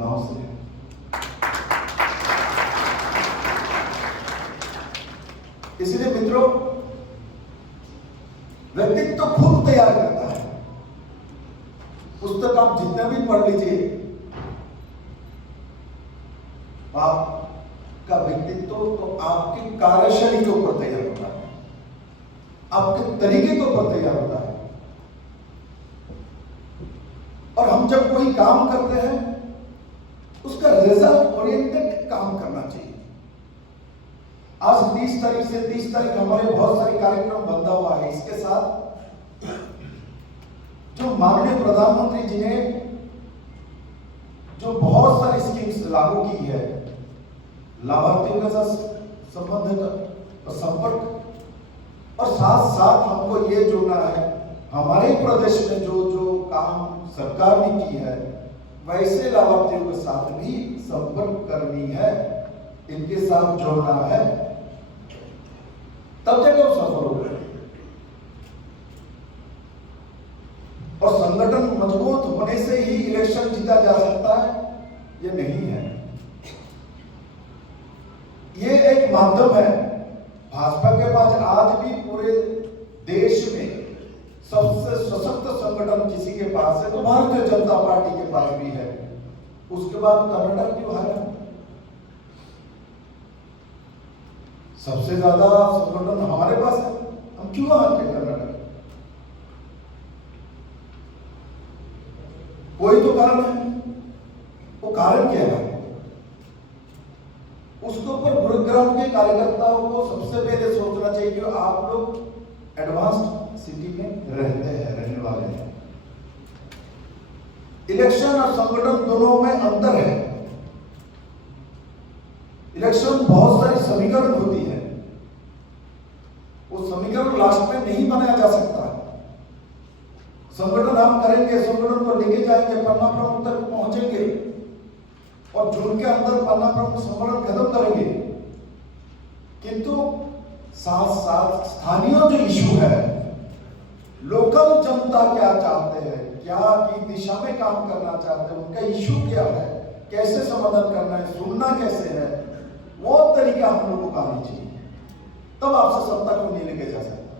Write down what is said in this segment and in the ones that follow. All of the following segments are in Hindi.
गुड़गांव से। इसलिए मित्रों, व्यक्तित्व तो खुद तैयार करता है। पुस्तक आप जितना भी पढ़ लीजिए, आपका व्यक्तित्व तो आपकी कार्यशैली के ऊपर तैयार होता है, आपके तरीके के ऊपर तैयार होता है। और हम जब कोई काम करते हैं, उसका रिजल्ट ओरिएंटेड काम करना चाहिए। आज 30 तारीख से 30 तारीख हमारे बहुत सारे कार्यक्रम बंधा हुआ है। इसके साथ जो माननीय प्रधानमंत्री जी ने जो बहुत सारी स्कीम्स लागू की है, लाभार्थियों के साथ संबंध और संपर्क, और साथ साथ हमको ये जोड़ना है, हमारे प्रदेश में जो जो काम सरकार ने की है, वैसे लाभार्थियों के साथ भी संपर्क करनी है, इनके साथ जोड़ना है, तब जाकर वो सफल होगा। और संगठन मजबूत होने से ही इलेक्शन जीता जा सकता है, ये नहीं है। ये एक माध्यम है। भाजपा के पास आज भी पूरे देश में सबसे सशक्त संगठन किसी के पास है तो भारतीय जनता पार्टी के पास भी है। उसके बाद कर्नाटक क्यों हारा? सबसे ज्यादा संगठन हमारे पास है, हम क्यों हारते कर्नाटक? कोई तो कारण है। वो कारण क्या है? उसके ऊपर गुरुग्राम के कार्यकर्ताओं को सबसे पहले सोचना चाहिए कि आप लोग एडवांस्ड सिटी में रहने वाले हैं। इलेक्शन और संगठन दोनों में अंतर है। इलेक्शन बहुत सारी समीकरण होती है, वो समीकरण लास्ट में नहीं बनाया जा सकता। संगठन हम करेंगे, संगठन को लेके जाएंगे, पन्ना प्रमुख तक पहुंचेंगे और जून के अंदर पन्ना प्रमुख सम्मेलन खत्म करेंगे। किंतु साथ साथ स्थानीय जो इशू है, लोकल जनता क्या चाहते हैं, क्या की दिशा में काम करना चाहते हैं, उनका इशू क्या है, कैसे समाधान करना है, सुनना कैसे है, वो तरीका हम लोगों को आनी चाहिए। तब आपसे सत्ता को नहीं लेके जा सकता।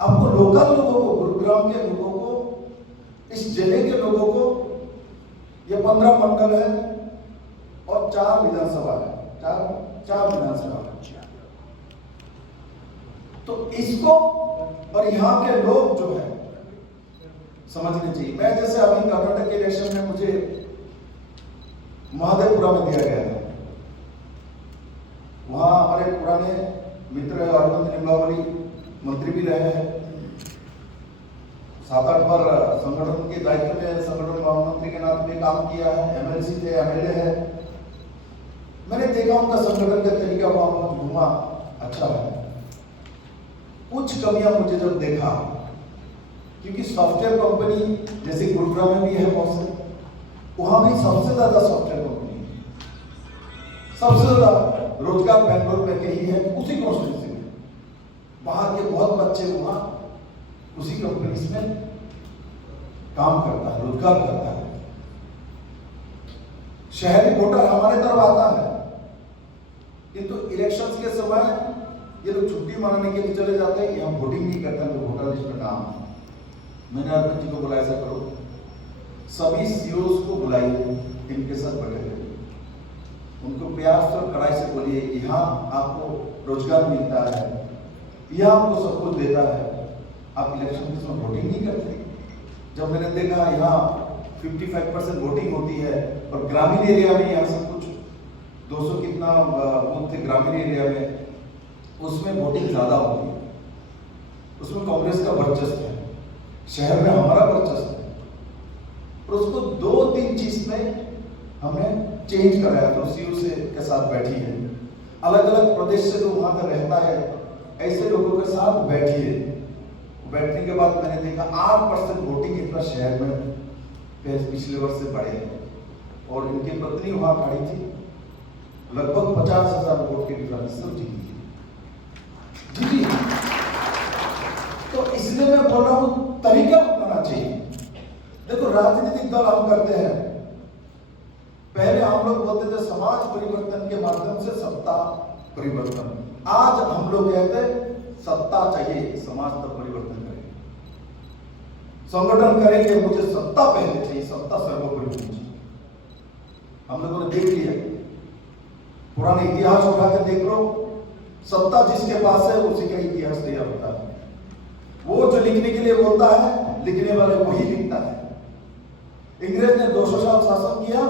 आपको लोकल लोगों को, गुरुग्राम के लोगों को, इस जिले के लोगों को, ये 15 मंडल है और 4 विधानसभा है, चार विधानसभा, तो इसको और यहाँ के लोग जो है समझने चाहिए। मैं जैसे अभी कर्नाटक के इलेक्शन में मुझे महादेवपुरा में दिया गया था, वहां हमारे पुराने मित्र अरविंद लिंबावली मंत्री भी रहे हैं, 7-8 बार संगठन के दायित्व में संगठन महामंत्री के नाते में काम किया है, एमएलसी थे, एमएलए है। मैंने देखा उनका संगठन का तरीका, वहां घूमा, अच्छा है। कुछ कमियां मुझे जब देखा, क्योंकि सॉफ्टवेयर कंपनी जैसे गुरुग्राम में भी है बहुत से, वहां भी सबसे ज्यादा सॉफ्टवेयर कंपनी है, सबसे ज्यादा रोजगार बेंगलोर में कहीं है, उसी कॉन्स्टिट्यूंसी में। बाहर के बहुत बच्चे वहां उसी कंपनी में काम करता है, रोजगार करता है। शहरी वोटर हमारे तरफ आता है, किंतु इलेक्शंस के समय ये लोग छुट्टी मनाने के लिए चले जाते हैं कि हम वोटिंग नहीं करते हैं, तो वोटर लिस्ट में नाम है। मैंने अरविंद जी को बुलाया, ऐसा करो, सभी सीओस को बुलाइए, इनके साथ बैठे रहिए, उनको प्यार से और कड़ाई से बोलिए, यहाँ आपको रोजगार मिलता है, यहाँ आपको सब कुछ देता है, आप इलेक्शन में वोटिंग नहीं करते। जब मैंने देखा यहाँ 55% वोटिंग होती है और ग्रामीण एरिया में यहाँ सब कुछ 200 कितना बूथ थे ग्रामीण एरिया में, उसमें वोटिंग ज्यादा होती है, उसमें कांग्रेस का वर्चस्व है, शहर में हमारा वर्चस्व है। और उसको 2-3 चीज में हमने चेंज कराया, तो सीओ से के साथ बैठी है, अलग अलग प्रदेश से जो वहां पर रहता है, ऐसे लोगों के साथ बैठिए। बैठने के बाद मैंने देखा 8% वोटिंग इतना शहर में पिछले वर्ष से बढ़े हैं, और इनकी पत्नी वहां खड़ी थी, लगभग 50,000 वोट के डिफरेंस से जीती जी। तो इसलिए मैं बोल रहा हूं, तरीका अपनाना चाहिए। देखो, राजनीतिक दल हम करते हैं, पहले हम लोग बोलते थे समाज परिवर्तन के माध्यम से सत्ता परिवर्तन, आज हम लोग कहते सत्ता चाहिए, समाज तक परिवर्तन करेंगे, संगठन करेंगे, मुझे सत्ता पहले चाहिए, सत्ता सर्वोपरि होनी चाहिए। हम लोगों ने देख लिया, पुराने इतिहास उठा के देख लो, सत्ता जिसके पास है उसी का इतिहास तैयार होता है। वो जो लिखने के लिए बोलता है, लिखने वाले वही लिखता है। इंग्रेज ने 200 साल शासन किया,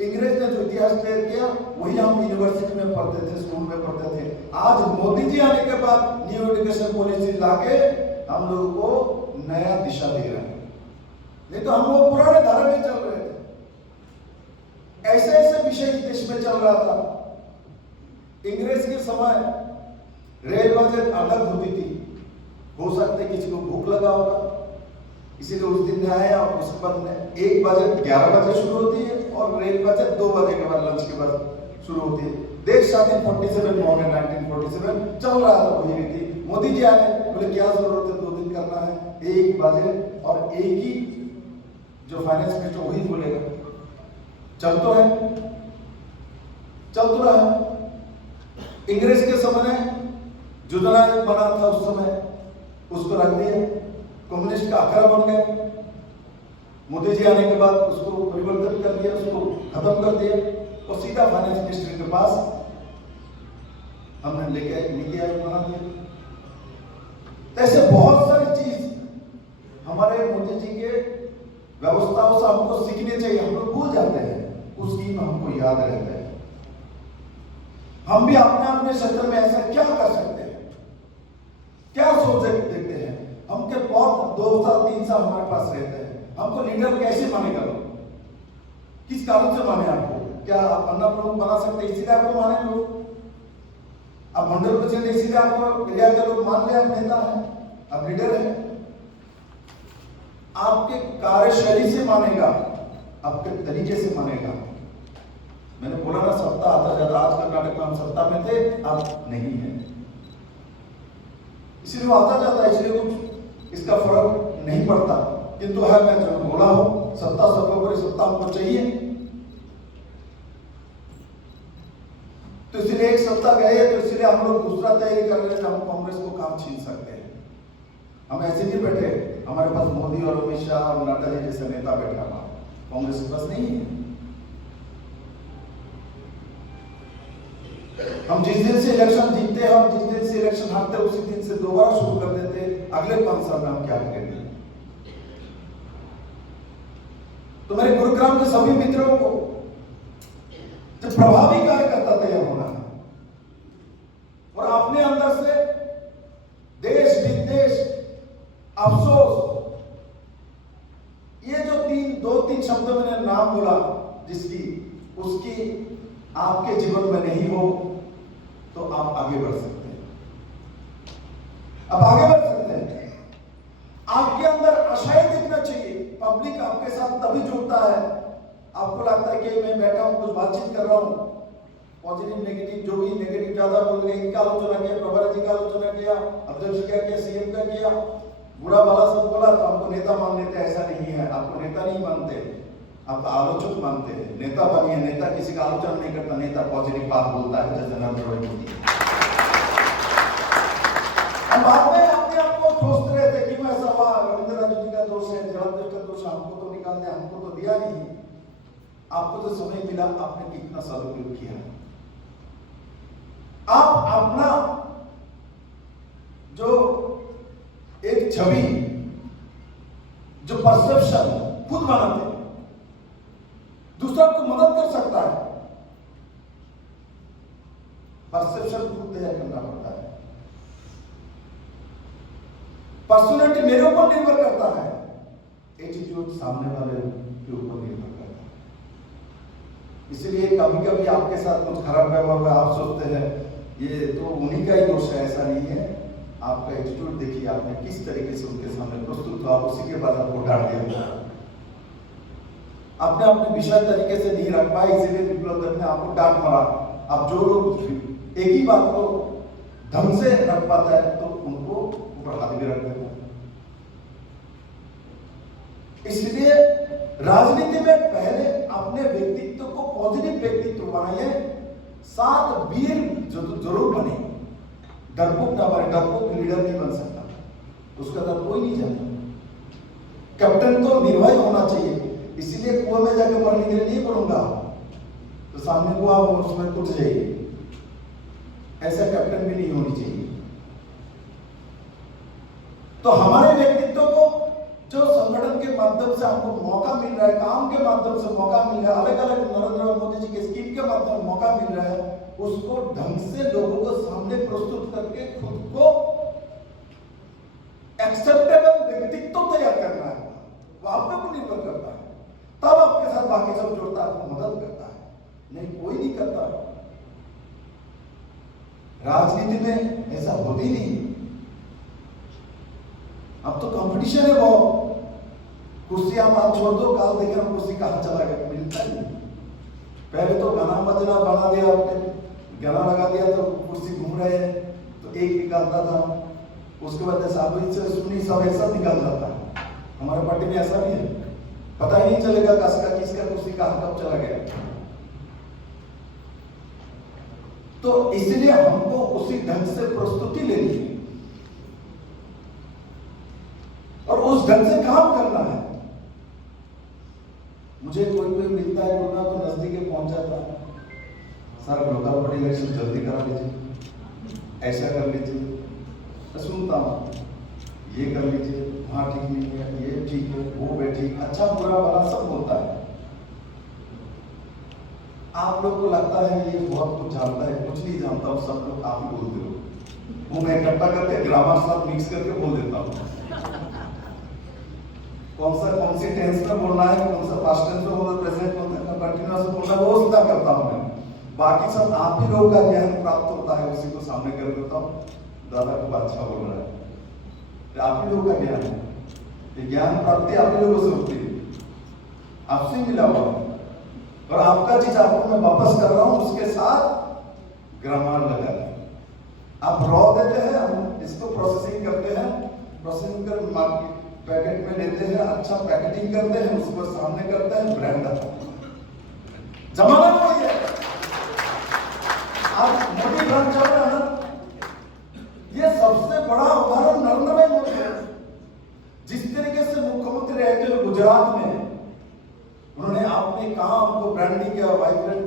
इंग्रेज ने जो इतिहास तैयार किया वही हम यूनिवर्सिटी में पढ़ते थे, स्कूल में पढ़ते थे। आज मोदी जी आने के बाद न्यू एजुकेशन पॉलिसी लाके हम लोगों को नया दिशा दे रहे हैं, नहीं तो हम लोग पुराने धारा में चल रहे थे। ऐसे ऐसे विषय देश में चल रहा था। इंग्रेज के समय रेल बजट अलग होती थी, हो सकता है किसी को भूख लगा होगा, इसीलिए उस दिन आया, और उसके बाद एक बजट 11 बजे शुरू होती है और रेल बजट 2 बजे के बाद, लंच के बाद शुरू होती है। देश स्वाधीन 47 में हो गया, 1947 चल रहा था वही रीति। मोदी जी आए, बोले क्या जरूरत है 2 दिन करना है, एक बजट और एक ही जो फाइनेंस मिनिस्टर वही बोलेगा, चल तो है, चल तो रहा है। इंग्रेज के समय योजना बना था उस समय, उसको रख दिया, कम्युनिस्ट का आखिरा बन गए। मोदी जी आने के बाद उसको परिवर्तन कर दिया, उसको खत्म कर दिया और सीधा फाइनेंस मिनिस्टर के पास हमने लेके नीति आयोग बना दिया। ऐसे बहुत सारी चीज हमारे मोदी जी के व्यवस्थाओं से हमको सीखने चाहिए। हम लोग भूल जाते हैं, उस दिन हमको याद रहता है। हम भी अपने अपने क्षेत्र में ऐसा क्या कर सकते हैं, क्या सोच देखते हैं। हम के बहुत 2 साल 3 साल हमारे पास रहते हैं, हमको लीडर कैसे मानेगा लोग, किस कारण से माने आपको? क्या आप अन्ना प्रमुख बना सकते इसीलिए आपको माने लोग? आप 100% इसीलिए आपको एरिया के लोग मान ले आप नेता है, आप लीडर है? आपके कार्यशैली से मानेगा, आपके तरीके से मानेगा। मैंने बोला ना, सत्ता आता जाता, आज कर्नाटक में हम सत्ता में थे, अब नहीं है, इसलिए वो आता जाता है, इसलिए कुछ इसका फर्क नहीं पड़ता। किंतु है, मैं जो बोला हूं, सत्ता सर्वोपरि, सत्ता हमको चाहिए। तो इसलिए एक सत्ता गए, तो इसलिए हम लोग दूसरा तैयारी कर रहे थे, हम कांग्रेस को काम छीन सकते हैं। हम ऐसे नहीं बैठे, हमारे पास मोदी और अमित शाह और नड्डा जी जैसे नेता बैठा हुआ, कांग्रेस के पास नहीं है। हम जिस दिन से इलेक्शन जीतते हैं, हम जिस दिन से इलेक्शन हारते हैं, उसी दिन से दोबारा शुरू कर देते हैं अगले 5 साल में हम क्या करेंगे। तो मेरे गुरुग्राम के सभी मित्रों को जो प्रभावी कार्यकर्ता तैयार होना है और अपने अंदर से देश विदेश अफसोस, ये जो 2-3 शब्दों मैंने नाम बोला, जिसकी उसकी आपके जीवन में नहीं हो तो आप आगे बढ़ सकते हैं। अब आगे बढ़ सकते हैं, आपके अंदर आशाएं दिखना चाहिए। पब्लिक आपके साथ तभी जुड़ता है, आपको लगता है कि मैं बैठा हूं, कुछ बातचीत कर रहा हूं, पॉजिटिव नेगेटिव जो भी, नेगेटिव ज्यादा बोल रहे, इनका आलोचना किया, प्रभारी जी का आलोचना किया, अध्यक्ष का किया, सीएम का किया, बुरा भला सब बोला, तो आपको नेता मान लेते। ऐसा नहीं है, आपको नेता नहीं मानते, आप आलोचक मानते हैं। नेता बनिए, नेता किसी का आलोचना नहीं करता, नेता पॉजिटिव बात बोलता है, जैसे नरेंद्र मोदी। हम बाद में अपने आप को सोचते रहते कि मैं ऐसा हुआ, रविंद्र जी का दोष है, जनार्दन का दोष, हमको तो निकाल दिया, हमको तो दिया नहीं। आपको जो समय मिला, आपने कितना सदुपयोग किया। आप अपना जो एक छवि, जो परसेप्शन खुद बनाते, दूसरा को मदद कर सकता है। परसेप्शन खुद तैयार करना पड़ता है। पर्सनैलिटी मेरे ऊपर निर्भर करता है, एटीट्यूड सामने वाले के ऊपर निर्भर करता है। इसलिए कभी कभी आपके साथ कुछ खराब व्यवहार हुआ, आप सोचते हैं ये तो उन्हीं का ही दोष है, ऐसा नहीं है। आपका एटीट्यूड देखिए, आपने किस तरीके से उनके सामने प्रस्तुत हुआ, उसी के बाद आपको डांट दिया। आपने अपने विषय तरीके से नहीं रख पाए, इसीलिए विप्लव दत्त ने आपको डांट मारा। अब जो लोग एक ही बात को ढंग से रख पाता है तो उनको ऊपर हाथ भी रख देता है। इसलिए राजनीति में पहले अपने व्यक्तित्व को बनाइए, 7 वीर जो तो जरूर बने, डरपोक ना बने। डरपोक लीडर नहीं बन सकता, उसका तरफ कोई नहीं जाता। कैप्टन तो निर्भय होना चाहिए, इसीलिए कुआं में जाकर मरने के लिए नहीं बोलूंगा तो सामने को आप उसमें कूद जाइए, ऐसा कैप्टन भी नहीं होनी चाहिए। तो हमारे व्यक्तित्व को जो संगठन के माध्यम से हमको मौका मिल रहा है, काम के माध्यम से मौका मिल रहा है, अलग अलग नरेंद्र मोदी जी के स्कीम के माध्यम से मौका मिल रहा है, उसको ढंग से लोगों को सामने प्रस्तुत करके खुद को एक्सेप्टेबल व्यक्तित्व तैयार करना है। वो आप पे निर्भर करता है, तब आपके साथ बाकी सब जुड़ता है, आपको मदद करता है, नहीं कोई नहीं करता। राजनीति में ऐसा होती नहीं। अब तो कंपटीशन है बहुत, कुर्सी आप छोड़ दो, काल देखे हम कुर्सी कहां चला गया, मिलता ही नहीं। पहले तो गाना बजना बना दिया आपने, गाना लगा दिया तो कुर्सी घूम रहे हैं तो एक निकालता था, उसके बाद साबुन से सुनी सब एक साथ निकाल जाता है। हमारे पार्टी में ऐसा भी है, पता ही नहीं चलेगा किसका कुर्सी कहां कब चला गया। तो इसलिए हमको उसी ढंग से प्रस्तुति लेनी है और उस ढंग से काम करना है। मुझे कोई मिलता है बोलना तो नजदीक पहुंच जाता है, सर लोकल बॉडी इलेक्शन जल्दी करा लीजिए, ऐसा कर लीजिए। मैं सुनता हूँ, ये कर लीजिए, हाँ ठीक नहीं है, ये ठीक है, वो बैठी, अच्छा बुरा भला सब बोलता है। आप लोग को लगता है ये बहुत कुछ जानता है, कुछ नहीं जानता हूँ, सब लोग आप ही बोलते हो। वो मैं इकट्ठा करके ग्रामर साथ मिक्स करके बोल देता हूँ, कौन सी टेंस में बोलना है, कौन सा पास्ट टेंस में बोलना, प्रेजेंट में कंटिन्यूअस बोलना, वो सीधा करता हूँ मैं। बाकी सब आप ही लोगों का ज्ञान प्राप्त होता है, उसी को सामने कर देता हूँ। दादा खूब अच्छा बोल रहा है, आप ही लोगों का ज्ञान है, ये ज्ञान प्राप्ति आप ही लोगों से होती है, आपसे मिला हुआ है। और आपका चीज आपको मैं वापस कर रहा हूं, उसके साथ ग्रामर लगा दें। आप रॉ देते हैं, हम इसको प्रोसेसिंग करते हैं, प्रोसेसिंग कर मार्केट पैकेट में लेते हैं, अच्छा पैकेटिंग करते हैं, उसको सामने करते हैं, ब्रांड आता है। जमाना वही है, आज मोदी ब्रांड चल रहा है। ये सबसे बड़ा उदाहरण नरेंद्र भाई मोदी है। जिस तरीके से मुख्यमंत्री रहते हुए गुजरात में उन्होंने अपने काम को ब्रांडिंग किया, वाइब्रेंट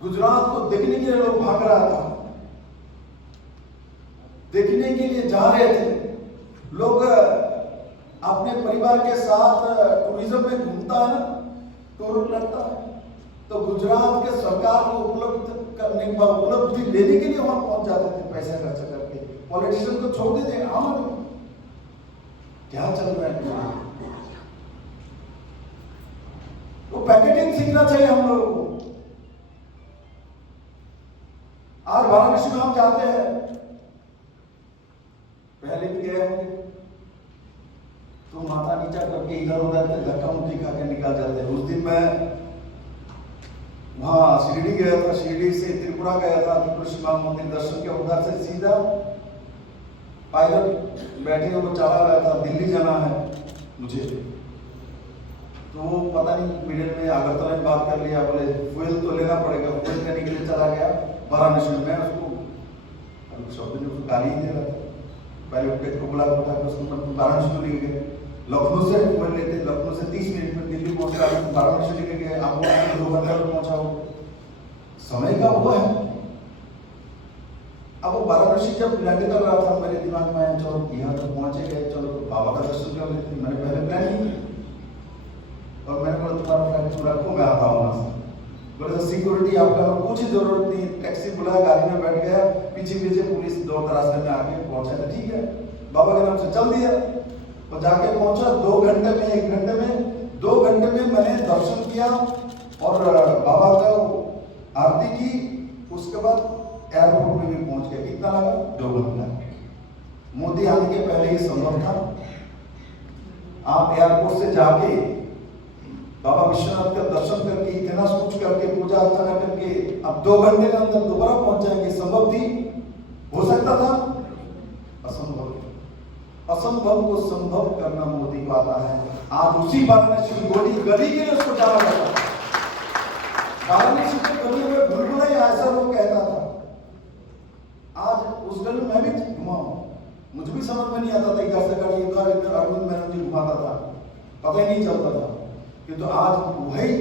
गुजरात को देखने के लिए लोग भाग रहा था, देखने के लिए जा रहे थे लोग। अपने परिवार के साथ टूरिज्म में घूमता है ना, टूर लगता है, तो गुजरात के सरकार को उपलब्धि लेने के लिए वहां पहुंच जाते थे, पैसा खर्च करके। पॉलिटिशियन को छोड़ देते, आम क्या चल रहा है। तो पैकेटिंग सीखना चाहिए हम लोगों को। आज वाराणसी में हम जाते हैं, पहले भी गए होंगे, तो माथा नीचा करके इधर उधर धक्का मुक्की खा के निकल जाते हैं। उस दिन मैं वहां शिरडी गया था, शिरडी से त्रिपुरा गया था, त्रिपुरा शिव मंदिर दर्शन के, उधर से सीधा पायलट बैठे वो चला रहा था, दिल्ली जाना है मुझे। तो वो पता नहीं मिनट में अगरतला में बात कर लिया, बोले फ्यूल तो लेना पड़ेगा, फ्यूल लेने के लिए चला गया वाराणसी में। मैं उसको शब्द ने उसको गाली दे रहा था, पहले पेट को बुला उठा के उसको वाराणसी को लेके गए। लखनऊ से फ्यूल लेते, लखनऊ से 30 मिनट में दिल्ली पहुंच रहा, वाराणसी लेके गए, आप 2 घंटे में पहुंचाओ, समय का वो है। अब वो वाराणसी जब लैंड कर रहा था, मेरे दिमाग में आया चलो यहाँ तक पहुंचे गए, चलो तो बाबा का दर्शन कर लेते। मैंने पहले प्लान नहीं, और मैंने बोला तुम्हारा फ्लाइट पूरा रखो, मैं आता हूँ वहां से। बोले सिक्योरिटी आपका कुछ जरूरत नहीं, टैक्सी बुलाया, गाड़ी में बैठ गया, पीछे पुलिस दौड़ रास्ते में आके पहुंचा, ठीक है बाबा के नाम से चल दिया। और जाके पहुंचा 2 घंटे में, 1 घंटे में, 2 घंटे में मैंने दर्शन किया और बाबा का आरती की। उसके बाद एयरपोर्ट में भी पहुंच गया। कितना लगा? 2 घंटा। मोदी आने के पहले ये संभव था? आप एयरपोर्ट से जाके बाबा विश्वनाथ का दर्शन करके, इतना कुछ करके, पूजा अर्चना करके अब 2 घंटे के अंदर दोबारा पहुंच जाएंगे, संभव थी? हो सकता था? असंभव। असंभव को संभव करना मोदी को आता है। आज उसी वाराणसी गली के लिए उसको जाना जाता है। वाराणसी के गलियों में भूलभुलैया ऐसा लोग कहता था। आज उस गली में भी घुमा हूं, मुझे भी समझ में नहीं आता था, इधर से गाड़ी उधर इधर अरविंद मेनन जी घुमाता था, पता ही नहीं चलता था। किंतु आज वही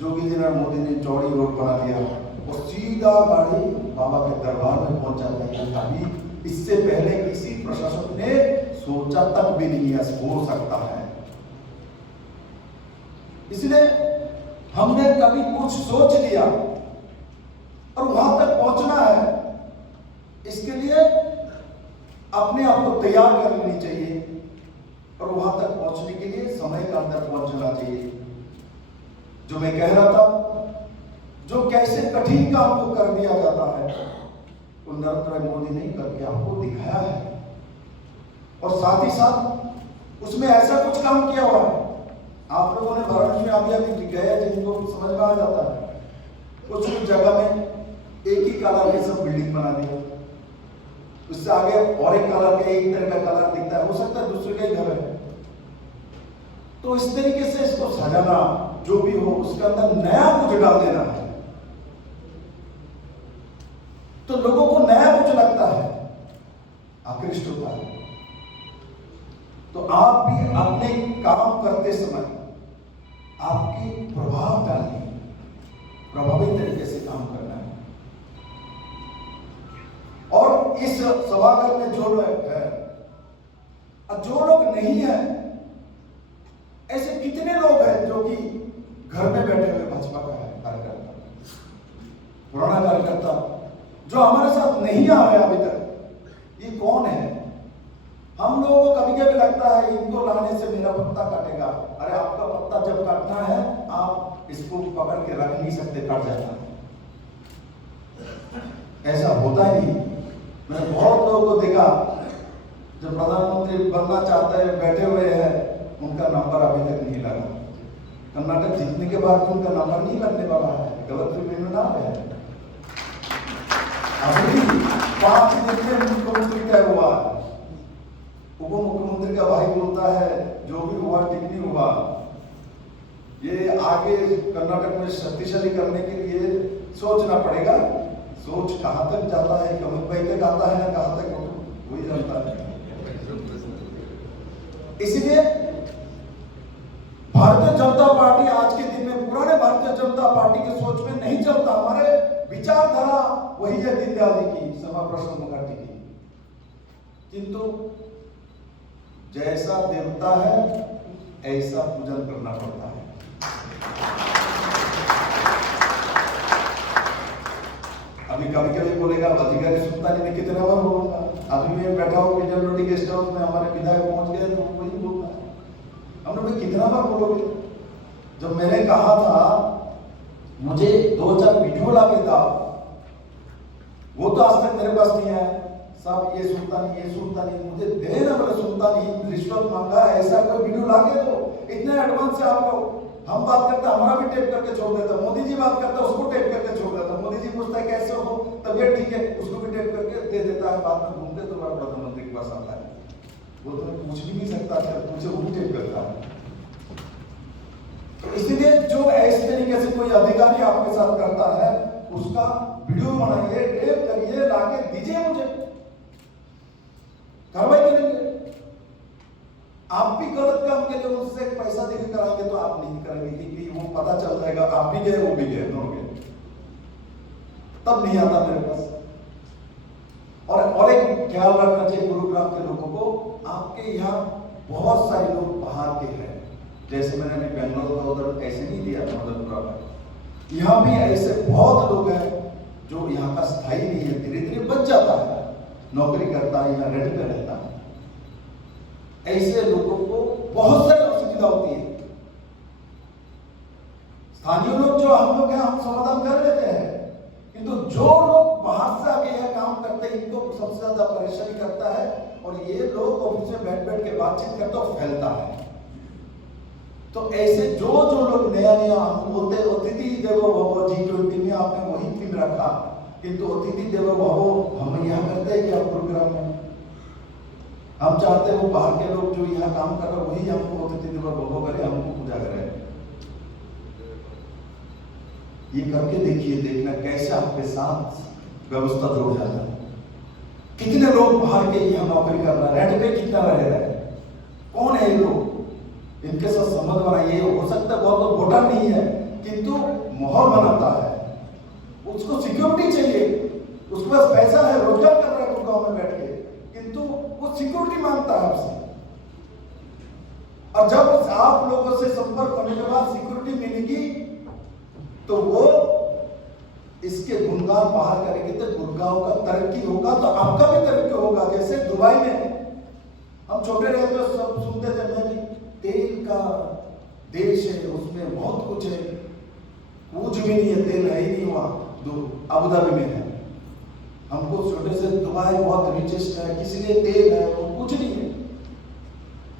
जोगी जी मोदी ने चौड़ी रोड बना दिया और सीधा गाड़ी बाबा के दरबार में पहुंच जाता है। अभी इससे पहले किसी प्रशासक ने सोचा तक भी नहीं हो सकता है। इसलिए हमने कभी कुछ सोच लिया और वहां तक पहुंचना है, इसके लिए अपने आप को तैयार कर लेनी चाहिए और वहां तक पहुंचने के लिए समय का अंदर पहुंचना चाहिए। जो मैं कह रहा था, जो कैसे कठिन काम को कर दिया जाता है वो नरेंद्र मोदी ने करके आपको दिखाया है और साथ ही साथ उसमें ऐसा कुछ काम किया हुआ है। आप लोगों ने वाराणसी में अभी गए जिनको समझ में आ जाता है, कुछ जगह में एक ही कलर के सब बिल्डिंग बना दिया, उससे आगे और एक कलर के एक तरह का कलर दिखता है, हो सकता है दूसरे का ही घर है। तो इस तरीके से इसको सजाना, जो भी हो उसके अंदर नया कुछ डाल देना है तो लोगों को नया कुछ लगता है, आकृष्ट होता है। तो आप भी अपने काम करते समय आपकी प्रभाव डालनी, प्रभावी तरीके से काम करना है। और इस सभागार में जो लोग है और जो लोग नहीं है, ऐसे कितने लोग हैं जो कि घर में बैठे हुए भाजपा का है कार्यकर्ता, पुराना कार्यकर्ता जो हमारे साथ नहीं आया अभी तक, ये कौन है? हम लोगों को कभी कभी लगता है इनको लाने से मेरा पत्ता काटेगा। अरे आपका पत्ता जब काटना है आप इसको पकड़ के रख नहीं सकते, कट जाता है। ऐसा होता ही नहीं। मैंने बहुत लोगों को देखा जो प्रधानमंत्री बनना चाहते हैं, बैठे हुए हैं, उनका नंबर अभी तक नहीं लगा। कर्नाटक जीतने के बाद भी उनका नंबर नहीं लगने वाला है, गलत फहमी में ना है। अभी 5 दिन में मुख्यमंत्री तय हुआ, उप मुख्यमंत्री का भाई बोलता है जो भी हुआ ठीक नहीं हुआ। ये आगे कर्नाटक में शक्तिशाली करने के लिए सोचना पड़ेगा। सोच कहां तक जाता है, अमित भाई तक आता है ना कहां तक, वही जानता है। इसलिए भारतीय जनता पार्टी आज के दिन में पुराने भारतीय जनता पार्टी की सोच में नहीं चलता। हमारे विचारधारा वही है दीनदयाल जी की, श्यामा प्रसाद मुखर्जी की। किंतु जैसा देवता है ऐसा पूजन करना पड़ता है। अभी कभी कभी बोलेगा अधिकारी सुनता नहीं, मैं कितना बार बोलूंगा। अभी मैं बैठा हूँ पिजन रोटी गेस्ट हाउस में, हमारे विधायक पहुंच गए तो वही बोलता है। हमने भाई कितना बार बोलोगे? जब मैंने कहा था मुझे 2-4 वीडियो ला के था, वो तो आज तक मेरे पास नहीं है। सब ये सुनता नहीं, ये सुनता नहीं, मुझे दे ना, बोले सुनता नहीं, रिश्वत मांगा, ऐसा कोई वीडियो ला के दो। इतने एडवांस से आप लोग, हम बात करते हमारा भी टेप करके छोड़ देता, मोदी जी बात करता उसको टेप करके छोड़ देता, मोदी जी पूछता है कैसे हो तबियत ठीक है, उसको भी टेप करके दे देता है। बाद में घूमते तो बार प्रधानमंत्री के पास आता है, वो तो पूछ भी नहीं सकता, पूछे वो भी टेप करता है। तो इसलिए जो इस तरीके से कोई अधिकारी आपके साथ करता है उसका वीडियो बनाइए, टेप करिए, लाके दीजिए, मुझे कार्रवाई करेंगे। आप भी गलत काम के लिए उससे पैसा देकर कराएंगे तो आप नहीं करेंगे, क्योंकि वो पता चल जाएगा आप भी गए वो भी गए, दोनों गए, तब नहीं आता मेरे पास। और एक ख्याल रखना चाहिए गुरुग्राम के लोगों को, आपके यहाँ बहुत सारे लोग बाहर के हैं। जैसे मैंने बेंगलोर का उधर ऐसे नहीं दिया मदनपुरा में, यहाँ भी ऐसे बहुत लोग हैं जो यहाँ का स्थायी नहीं है, धीरे धीरे बच जाता है, नौकरी करता है, यहाँ रेंट पे रहता है। ऐसे लोगों को बहुत सारी असुविधा होती है। स्थानीय लोग जो हम लोग हैं हम समाधान कर लेते हैं, किंतु जो लोग बाहर से आके यह काम करते हैं इनको सबसे ज्यादा परेशानी करता है। और ये लोग ऑफिस में बैठ बैठ के बातचीत करते और फैलता है। तो ऐसे जो लोग नया नया, हम बोलते अतिथि देवो भव, G20 में आपने वही थीम रखा, किंतु अतिथि देवो भव हम यहाँ करते हैं क्या प्रोग्राम में? हम चाहते हैं वो बाहर के लोग जो यहाँ काम कर रहे वही हमको अतिथि देवो भव करे, हमको पूजा करे। ये करके देखिए, देखना कैसे आपके साथ व्यवस्था जुड़ जाता है। कितने लोग बाहर के यहाँ नौकरी कर रहे हैं, रेंट पे कितना रह रहा है, कौन है ये लोग, इनके साथ संबंध बनाइए। हो सकता है बहुत वोटर नहीं है, किंतु माहौल बनाता है, उसको सिक्योरिटी चाहिए, उसके पास पैसा है, रोजगार कर रहा है गांव में बैठ के, किंतु वो सिक्योरिटी मांगता है आपसे। और जब आप लोगों से संपर्क करने के बाद सिक्योरिटी मिलेगी तो वो इसके गुणगान बाहर करेंगे, तो गुड़गांव का तरक्की होगा तो आपका भी तरक्की होगा। जैसे दुबई में हम छोटे रहे तो सब सुनते थे मैं तेल का देश है, उसमें बहुत कुछ है, कुछ भी नहीं है, तेल है ही नहीं वहां अबू धाबी में है। हमको छोटे से दुबई बहुत रिचेस्ट है, किसी लिए तेल है, वो कुछ नहीं है।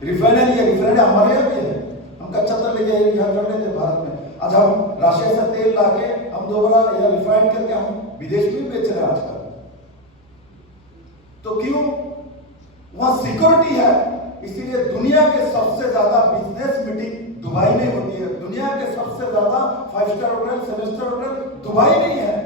रिफाइनरी है, रिफाइनरी हमारे यहाँ भी है, हम कच्चा तेल लेके यहाँ कर लेते भारत में। आज हम रशिया से तेल लाके हम दोबारा या रिफाइंड करके हम विदेश में बेच रहे हैं आजकल। तो क्यों? वहां सिक्योरिटी है, इसीलिए दुनिया के सबसे ज्यादा बिजनेस मीटिंग दुबई में होती है। दुनिया के सबसे ज्यादा 5 star hotel, 7 star hotel Dubai में ही है।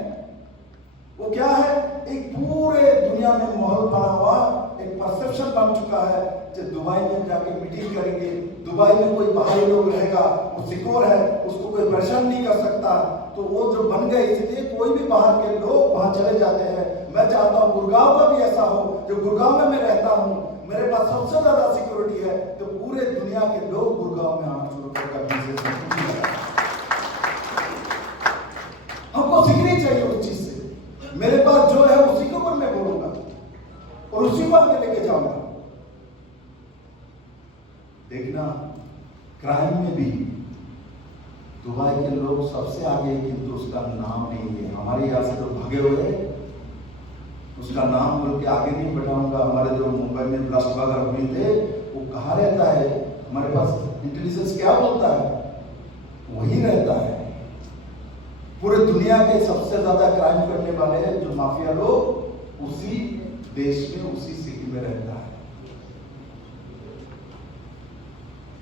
वो क्या है, एक पूरे दुनिया में माहौल बना हुआ एक परसेप्शन बन चुका है कि दुबई में जाके मीटिंग करेंगे, दुबई में कोई बाहरी लोग रहेगा, वो सिक्योर है, उसको कोई परेशान नहीं कर सकता। तो वो जो बन गए, इसलिए कोई भी बाहर के लोग वहां चले जाते हैं। मैं चाहता हूँ गुड़गांव का भी ऐसा हो, जो गुड़गांव में मैं रहता हूँ, मेरे पास सबसे ज्यादा सिक्योरिटी है, तो पूरे दुनिया के लोग गुड़गांव में आना शुरू कर देंगे। हमको सीखनी चाहिए उस चीज से। मेरे पास जो है उसी के ऊपर मैं बोलूंगा और उसी को आगे लेके जाऊंगा। देखना, क्राइम में भी दुबई के लोग सबसे आगे, किंतु उसका नाम नहीं है। हमारे यहाँ से तो भागे हुए, उसका नाम बोल के आगे नहीं बढ़ाऊंगा। हमारे जो मुंबई में ब्लास्ट वगैरह हुए थे, वो कहाँ रहता है, हमारे पास इंटेलिजेंस क्या बोलता है, वही रहता है। पूरे दुनिया के सबसे ज्यादा क्राइम करने वाले हैं जो माफिया लोग, उसी देश में, उसी सिटी में रहता है।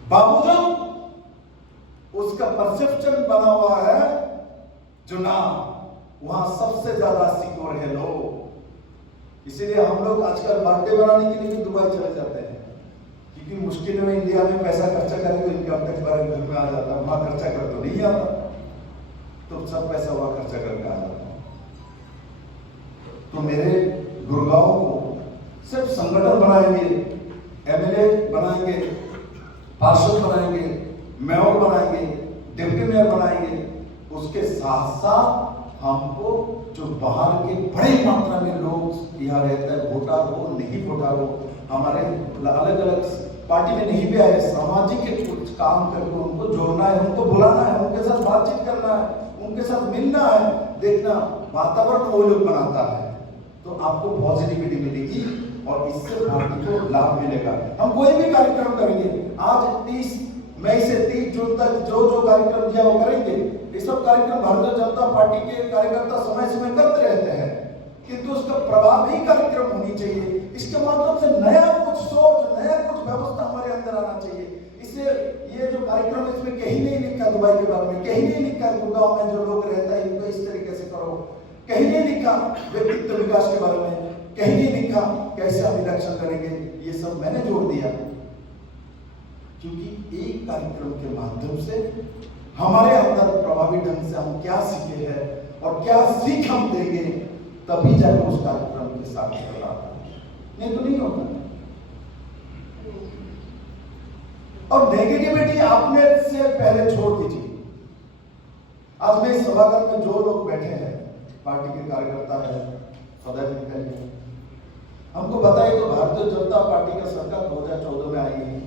बावजूद उसका परसेप्शन बना हुआ है जो ना वहां सबसे ज्यादा सिक्योर है लोग। इसीलिए हम लोग आजकल बर्थडे बनाने के लिए भी दुबई चले जाते हैं, क्योंकि मुश्किल में इंडिया में पैसा खर्चा करेंगे, इनकम टैक्स बारे घर में आ जाता है, वहां खर्चा कर तो नहीं आता, तो सब पैसा वहां खर्चा करके आ जाता है। तो मेरे गुड़गांव को सिर्फ संगठन बनाएंगे, एमएलए बनाएंगे, पार्षद बनाएंगे, मेयर बनाएंगे, डिप्टी मेयर बनाएंगे, उसके साथ साथ हमको जो बाहर के बड़ी मात्रा में लोग यहाँ रहता है, वोटर हो नहीं वोटर हो, हमारे अलग अलग पार्टी में नहीं भी आए, सामाजिक कुछ काम करके उनको जोड़ना है, उनको बुलाना है, उनके साथ बातचीत करना है, उनके साथ मिलना है। देखना, वातावरण वो लोग बनाता है तो आपको पॉजिटिविटी मिलेगी और इससे पार्टी को लाभ मिलेगा। हम कोई भी कार्यक्रम करेंगे, आज 30 मई से 30 जून तक जो जो कार्यक्रम दिया वो करेंगे। ये सब कार्यक्रम भारतीय जनता पार्टी के कार्यकर्ता समय समय करते रहते हैं, किंतु उसका प्रभावी कार्यक्रम होनी चाहिए। इसके माध्यम से नया कुछ सोच, नया कुछ व्यवस्था हमारे अंदर आना चाहिए। इससे ये जो कार्यक्रम, इसमें कहीं नहीं लिखा दुबई के बारे में, कहीं नहीं लिखा गुड़गांव में जो लोग रहता है इनको इस तरीके से करो, कहीं नहीं लिखा व्यक्तित्व विकास के बारे में, कहीं नहीं लिखा कैसे हम इलेक्शन करेंगे। ये सब मैंने जोड़ दिया, क्योंकि एक कार्यक्रम के माध्यम से हमारे अंदर प्रभावी ढंग से हम क्या सीखे हैं और क्या सीख हम देंगे, तभी जाकर उस कार्यक्रम के साथ आता है, नहीं तो नहीं होता। और नेगेटिविटी आपने से पहले छोड़ दीजिए। आज मैं सभागार में जो लोग बैठे हैं, पार्टी के कार्यकर्ता है, पदाधिकारी है, हमको बताइए तो भारतीय जनता पार्टी का सरकार 2014 में आई है,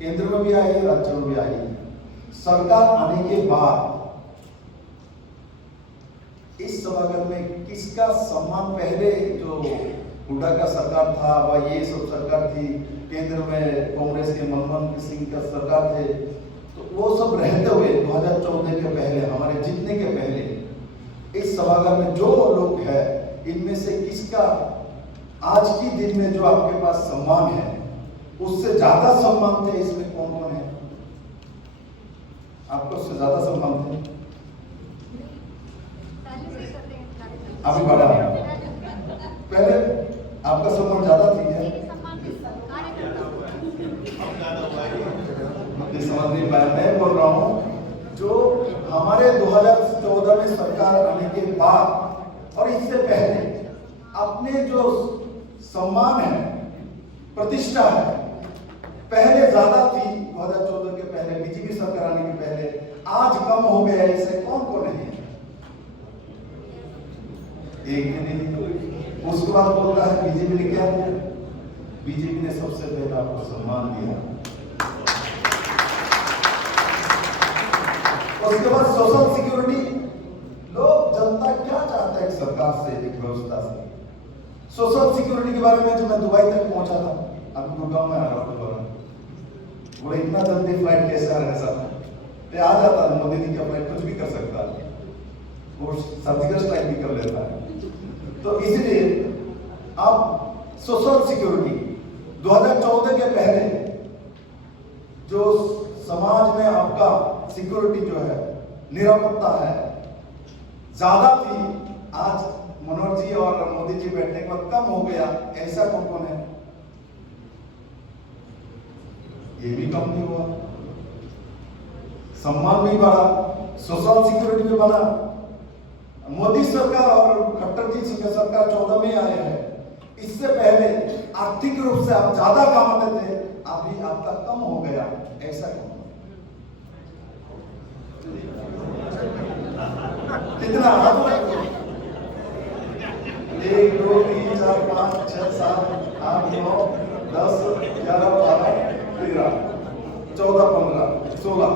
केंद्र में भी आई है, राज्य में भी आई है। सरकार आने के बाद इस सभागार में किसका सम्मान, पहले जो हुड्डा का सरकार था वह ये सब सरकार थी, केंद्र में कांग्रेस के मनमोहन सिंह का सरकार थे, तो वो सब रहते हुए 2014 के पहले, हमारे जीतने के पहले इस सभागार में जो लोग हैं, इनमें से किसका आज की दिन में जो आपके पास सम्मान है उससे ज्यादा सम्मान थे? इसमें कौन कौन है? आपको उससे ज्यादा सम्मान थे? अभी बढ़ा, पहले आपका सम्मान ज्यादा थी है, समझ नहीं पाया। मैं बोल रहा हूँ जो हमारे 2014 में सरकार आने के बाद और इससे पहले अपने जो सम्मान है, प्रतिष्ठा है, पहले ज्यादा थी 2014 के पहले, बीजेपी सरकार आने के पहले, आज कम हो गया। इसे कौन कौन है? एक भी नहीं। उसके बाद बोलता है बीजेपी ने क्या दिया? बीजेपी ने सबसे पहले आपको सम्मान दिया। उसके बाद सोशल सिक्योरिटी, लोग जनता क्या चाहता है एक सरकार से, एक व्यवस्था से। सोशल सिक्योरिटी के बारे में जब मैं दुबई तक पहुंचा था, अभी गुड़गांव में आ रहा था, बोले इतना जल्दी फ्लाइट कैसे आ रहा है साहब? आ जाता है मोदी जी का फ्लाइट, कुछ भी कर सकता है, वो सर्जिकल स्ट्राइक भी कर लेता है। तो इसलिए अब सोशल सिक्योरिटी 2014 के पहले जो समाज में आपका सिक्योरिटी जो है, निरापत्ता है, ज्यादा थी। आज मनोहर जी और मोदी जी बैठने के बाद कम हो गया। ऐसा कौन कौन है? ये भी कम नहीं हुआ। सम्मान भी बढ़ा, सोशल सिक्योरिटी भी बढ़ा। मोदी सरकार और खट्टर जी की सरकार 14 में आए हैं। इससे पहले आर्थिक रूप से आप ज्यादा कमाते थे, अभी आपका कम हो गया। ऐसा क्यों? कितना? 1 2 3 4 5 6 7 8 9 10 11 12 13 14 15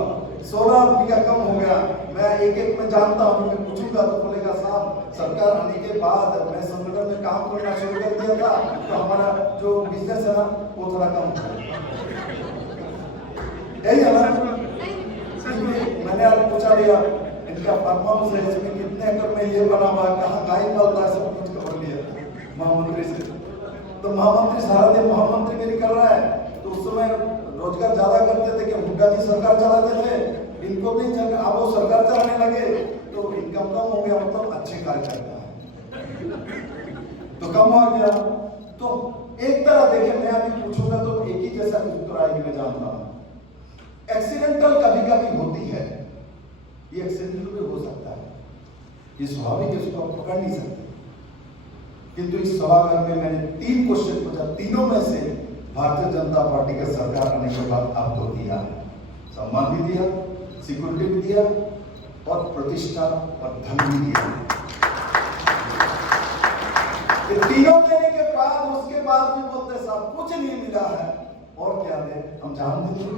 16 आदमी का कम हो गया। मैं एक एक में जानता हूँ, मैं पूछूंगा तो बोलेगा साहब सरकार आने के बाद मैं संगठन में काम करना शुरू कर दिया था, तो हमारा जो बिजनेस है ना वो थोड़ा कम हो गया। यही है ना? मैंने आज पूछा लिया इनका परफॉर्मेंस है, इसमें कितने एकड़ में ये बना हुआ, कहाँ गाय पालता है, सब कुछ खबर लिया महामंत्री से। तो महामंत्री सारा दिन महामंत्री मेरी कर रहा है। तो उस समय रोजगार ज्यादा करते थे कि हुड्डा जी सरकार चलाते थे, इनको भी अब वो सरकार चलाने लगे तो इनकम कम हो गया, मतलब अच्छे कार्य करता है तो कम हो गया। तो एक तरह देखे, मैं अभी पूछूंगा तो एक ही जैसा उत्तर आएगी, मैं जानता हूं। एक्सीडेंटल कभी कभी होती है, ये एक्सीडेंटल भी हो सकता है, ये स्वाभाविक है, इसको आप पकड़ नहीं सकते। किंतु इस सभागार में मैंने 3 क्वेश्चन पूछा, तीनों में से भारतीय जनता पार्टी का सरकार आने के बाद आपको दिया, सम्मान भी दिया, सिक्योरिटी भी दिया और प्रतिष्ठा और धन भी दिया। ये तीनों देने के बाद उसके बाद भी बोलते साहब कुछ नहीं मिला है, और क्या दे? हम जान देंगे,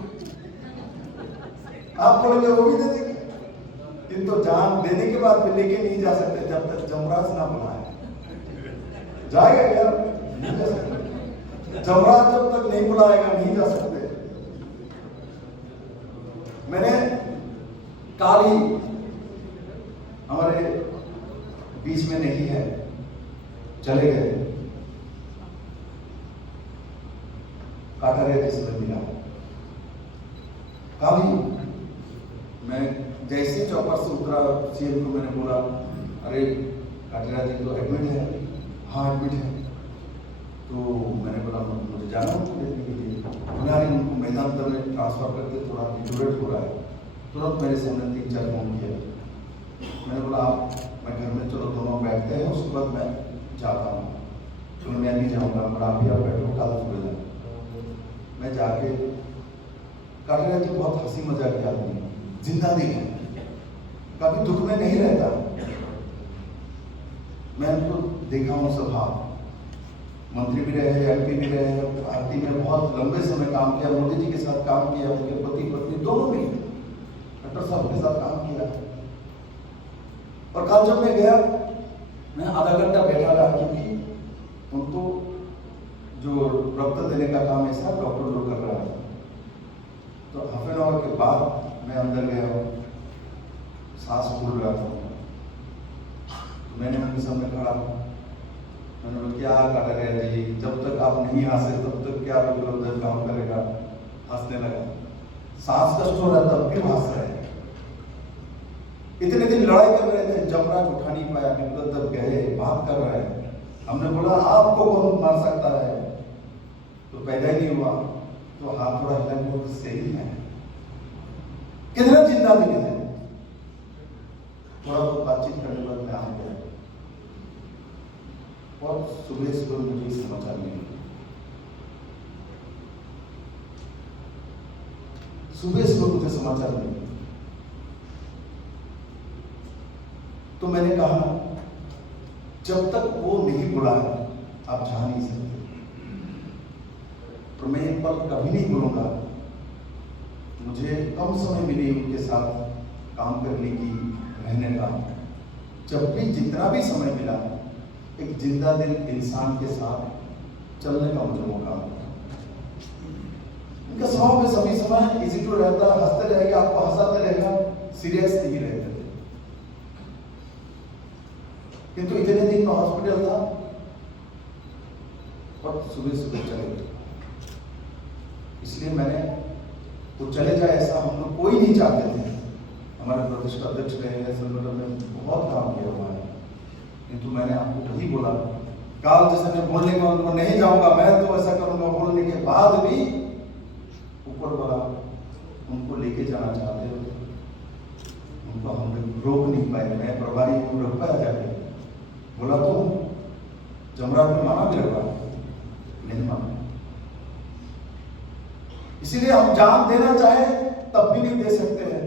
आप बोलेंगे वो भी दे देंगे, किंतु जान देने के बाद भी लेके नहीं जा सकते जब तक जमराज ना बुलाए। जाएगा क्या? नहीं जा सकते। जमराज जब तक नहीं बुलाएगा नहीं जा सकते। मैंने काल ही, हमारे बीच में नहीं है, चले गए, काटारिया जी से मिला। काल ही मैं जैसे चौपर से उतरा, सीएम को मैंने बोला अरे काटारिया जी तो एडमिट है। हाँ एडमिट है। तो मैंने बोला मुझे जाना होगा देखने के लिए। उन्होंने उनको मैदान में ट्रांसफर करके थोड़ा डिटोरेट हो रहा है। तुरंत मेरे सामने 3-4 फोन किया। मैंने बोला आप, मैं घर में चलो दोनों बैठते हैं, उसके बाद मैं जाता हूँ। तो मैं नहीं जाऊँगा, मैं आप भी आप बैठो, कल सुबह जाऊँ। मैं जाके, काटारिया जी बहुत हंसी मजाक के आदमी, जिंदा देखे, कभी दुख में नहीं रहता। मैं उनको देखा हूँ स्वभाव, मंत्री भी रहे, एमपी भी रहे, पार्टी में बहुत लंबे समय काम किया, मोदी जी के साथ काम किया, उनके पति पत्नी दोनों ने खट्टर साहब के साथ काम किया। और कल जब मैं गया, मैं आधा घंटा बैठा रहा, क्योंकि उनको जो रक्त देने का काम ऐसा डॉक्टर लोग कर रहा है। तो हाफ एन आवर के बाद मैं अंदर गया, सांस फूल रहा था। तो मैंने उनके सामने खड़ा, मैंने बोला क्या काटारिया जी, जब तक आप नहीं हंसे तब तक क्या उधर काम करेगा? हंसने लगा। सांस कष्ट हो रहा तब भी हंस रहे। इतने दिन लड़ाई कर रहे थे, जमराज उठा नहीं पाया, विप्लव दब गए, बात कर रहे हैं। हमने बोला आपको कौन मार सकता है, तो पैदा ही नहीं हुआ, तो हाथ थोड़ा हिला के तो सही है, कितना जिंदा दिल है। थोड़ा बहुत बातचीत करने के बाद मैं आ गया और सुबह सुबह मुझे समाचार मिले। सुबह सुबह मुझे समाचार मिले तो मैंने कहा जब तक वो नहीं बुला है आप जा नहीं सकते, तो मैं एक पल कभी नहीं भूलूंगा। मुझे कम समय मिली उनके साथ काम करने की, रहने का। जब भी जितना भी समय मिला एक जिंदा दिल इंसान के साथ चलने का मुझे मौका मिला। उनका स्वभाव में सभी समय इजी टू रहता, हंसते रहेगा, आपको हंसाते रहेगा, सीरियस नहीं रहते थे। किंतु इतने दिन में हॉस्पिटल था और सुबह सुबह चले गए। इसलिए मैंने वो चले जाए ऐसा हम लोग कोई नहीं चाहते थे। हमारे प्रदेश का अध्यक्ष रहे हैं, संगठन में बहुत काम किया हुआ है, किंतु मैंने आपको वही बोला, काल जैसे मैं बोलने का उनको नहीं जाऊंगा, मैं तो ऐसा करूंगा, बोलने के बाद भी ऊपर वाला उनको लेके जाना चाहते हो, उनको हम रोक नहीं पाए। मैं प्रभारी हूँ, रोक पाया जाके बोला तो जमराज में माना भी रखा, नहीं माना। इसीलिए हम जान देना चाहे तब भी नहीं दे सकते हैं,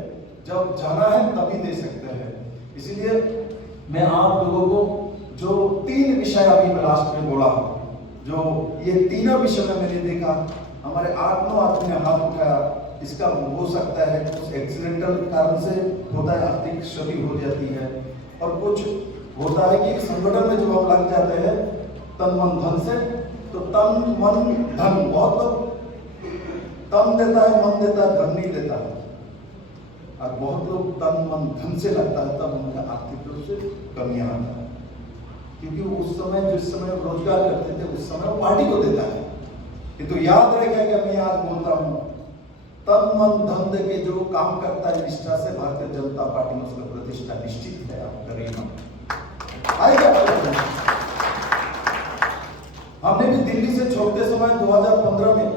जब जाना है तभी दे सकते हैं। इसीलिए मैं आप लोगों को जो 3 विषय अभी मैं लास्ट में बोला, जो ये तीनों विषय में मैंने देखा हमारे 8-9 आदमी ने हाथ उठाया। इसका हो सकता है कुछ एक्सीडेंटल कारण से होता है, आर्थिक क्षति हो जाती है, और कुछ होता है कि संगठन में जो हम लग जाते हैं तन मन धन से, तो तन मन धन, बहुत लोग तन देता है, मन देता है, धन नहीं देता है, और बहुत लोग तन मन धन से लगता है, तब उनका आर्थिक रूप से कमियां आता है। क्योंकि उस समय जिस समय रोजगार करते थे उस समय वो पार्टी को देता है। तो याद रखेगा कि मैं आज बोलता हूं, तन मन धन दे के जो काम करता है निष्ठा से, भारतीय जनता पार्टी में उसका प्रतिष्ठा निश्चित है। आप करिएगा आएगा। हमने भी दिल्ली से छोड़ते समय 2015 में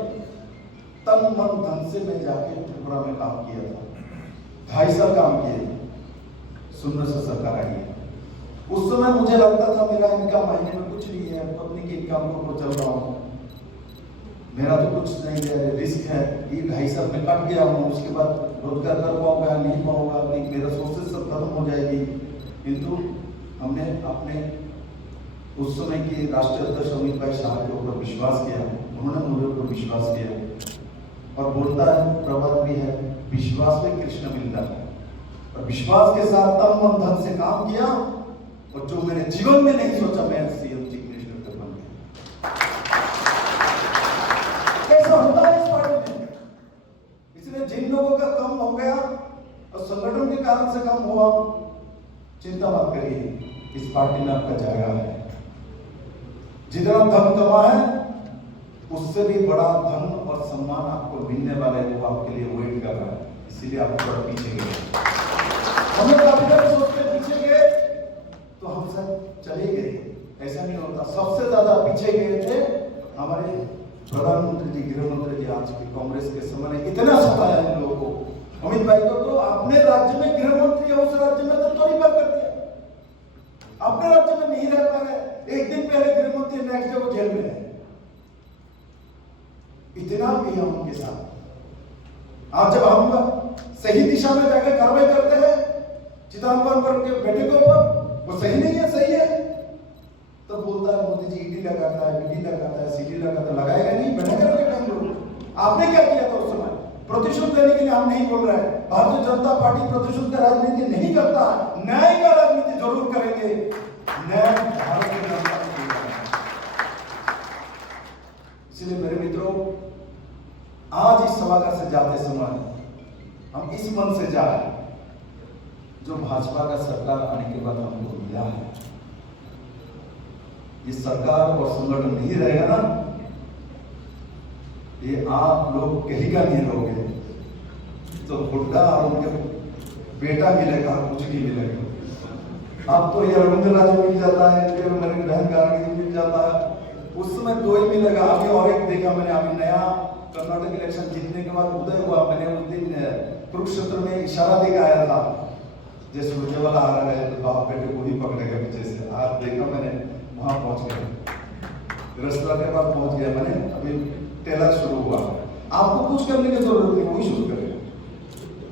तन मन धन से मैं जाके त्रिपुरा में काम किया था, 2.5 साल काम किए, सुंदर से सरकार आई है। उस समय मुझे लगता था मेरा इनकम महीने में कुछ नहीं है, पत्नी की इनकम को चल रहा हूँ, मेरा तो कुछ नहीं है, रिस्क है, ये 2.5 साल में कट गया हूँ, उसके बाद रोजगार कर पाऊंगा नहीं पाऊंगा, मेरा सोर्सेस सब खत्म हो जाएगी। किंतु हमने अपने उस समय के राष्ट्रीय अध्यक्ष अमित भाई शाह के ऊपर विश्वास किया, उन्होंने मुझे ऊपर विश्वास किया, और बोलता है प्रवाद भी है, विश्वास में कृष्ण मिलता है। और विश्वास के साथ तन मन धन से काम किया, और जो मेरे जीवन में नहीं सोचा मैं सीएम चीफ मिनिस्टर बन गया। कैसा होता है इस पार्टी में? इसलिए जिन लोगों का कम हो गया और संगठन के कारण से कम हुआ, चिंता मत करिए, इस पार्टी में आपका जाएगा है। जितना धन कमा है उससे भी बड़ा धन और सम्मान आपको मिलने वाला है, वो आपके लिए वेट कर रहा है। इसीलिए आप थोड़ा पीछे गए, हमें काफी देर सोचते पीछे गए तो हम सब चले गए, ऐसा नहीं होता। सबसे ज्यादा पीछे गए थे हमारे प्रधानमंत्री जी, गृह मंत्री जी। आज के कांग्रेस के समय ने इतना सताया इन लोगों को, अमित भाई को तो अपने राज्य में गृह मंत्री है, उस राज्य में तो तोड़ी पर कर दिया, अपने राज्य में नहीं रह पा रहे। एक दिन पहले गृह मंत्री, नेक्स्ट डे वो जेल में है। इतना किया उनके साथ। आज जब हम सही दिशा में जाकर कार्रवाई करते हैं चिदंबरम के बेटे के ऊपर, वो सही नहीं है, सही है, तो बोलता है मोदी जी ईडी लगाता है, बीडी लगाता है, सीडी लगाता है। लगाएगा नहीं, बैठा करोगे हम लोग। आपने क्या किया था उस समय? प्रतिशोध देने के लिए हम नहीं बोल रहे हैं, भारतीय जनता पार्टी प्रतिशोध का राजनीति नहीं करता, न्याय का राजनीति जरूर करेंगे। न्याय भारतीय जनता पार्टी का है। इसलिए मेरे मित्रों, आज इस सभागार से जाते समय हम इस मन से जाए जो भाजपा का सरकार आने के बाद हमको मिला है। ये सरकार और संगठन नहीं रहेगा ना, ये आप लोग कहीं का नहीं रहोगे, तो हुड्डा और उनके बेटा मिलेगा, कुछ नहीं मिलेगा। अब तो ये रविंद्र राजू मिल जाता है, फिर मेरी बहन गार्गी जी मिल जाता है। उस समय दो ही मिलेगा। अभी और एक देखा मैंने, अभी नया कर्नाटक इलेक्शन जीतने के बाद उदय हुआ, मैंने उस दिन कुरुक्षेत्र में इशारा देकर आया था, जैसे उज्जवल आ रहा है तो बाप बेटे को ही पकड़ेगा पीछे से। आज देखा मैंने वहां पहुंच गया, रसला के पास पहुंच गया मैंने। अभी टेलर शुरू हुआ, आपको कुछ करने की जरूरत नहीं, वही शुरू करेगा।